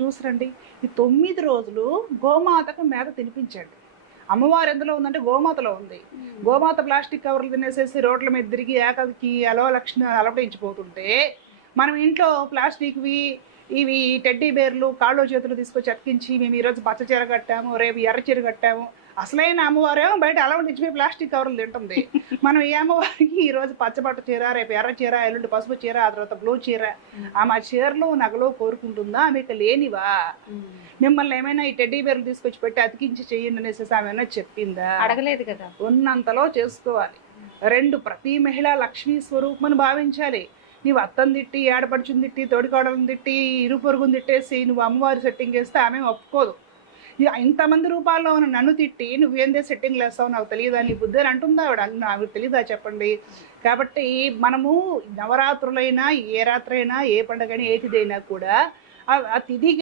చూసిరండి, ఈ 9 రోజులు గోమాతకు మేత తినిపించండి. అమ్మవారు ఎందులో ఉందంటే గోమాతలో ఉంది. గోమాత ప్లాస్టిక్ కవర్లు తినేసేసి రోడ్ల మీద తిరిగి ఏకకి లక్షణ అలవడించిపోతుంటే, మనం ఇంట్లో ప్లాస్టిక్వి ఇవి టెడ్డీ బేర్లు కాళ్ళు చేతులు తీసుకొచ్చి అతికించి మేము ఈరోజు పచ్చ చీర కట్టాము, రేపు ఎర్ర చీర కట్టాము. అసలైన అమ్మవారేమో బయట అలవడించిపోయి ప్లాస్టిక్ కవర్లు తింటుంది. మనం ఈ అమ్మవారికి ఈరోజు పచ్చబట్ట చీర, రేపు ఎర్ర చీర, ఎల్లుండి పసుపు చీర, ఆ తర్వాత బ్లూ చీర, ఆమె చీరలు నగలు కోరుకుంటుందా? మీకు లేనివా? మిమ్మల్ని ఏమైనా ఈ టెడ్డీ బేర్లు తీసుకొచ్చి పెట్టి అతికించి చెయ్యండి అనేసి ఆమె ఏమైనా చెప్పిందా? అడగలేదు కదా. ఉన్నంతలో చేసుకోవాలి. 2, ప్రతి మహిళ లక్ష్మీ స్వరూపమని భావించాలి. నీవు అత్తను తిట్టి, ఏడపడుచుని తిట్టి, తోడికోడలను తిట్టి, ఇరు పొరుగుని తిట్టేసి నువ్వు అమ్మవారి సెట్టింగ్ వేస్తే ఆమె ఒప్పుకోదు. ఇంతమంది రూపాల్లో ఉన్న నన్ను తిట్టి నువ్వేందే సెట్టింగ్లు వేస్తావు నాకు తెలియదా, నీ బుద్ధి అని అంటుందా ఆవిడ? నాకు తెలియదా చెప్పండి. కాబట్టి మనము నవరాత్రులైనా, ఏ రాత్రైనా, ఏ పండుగైనా, ఏ తిథి అయినా కూడా ఆ తిథికి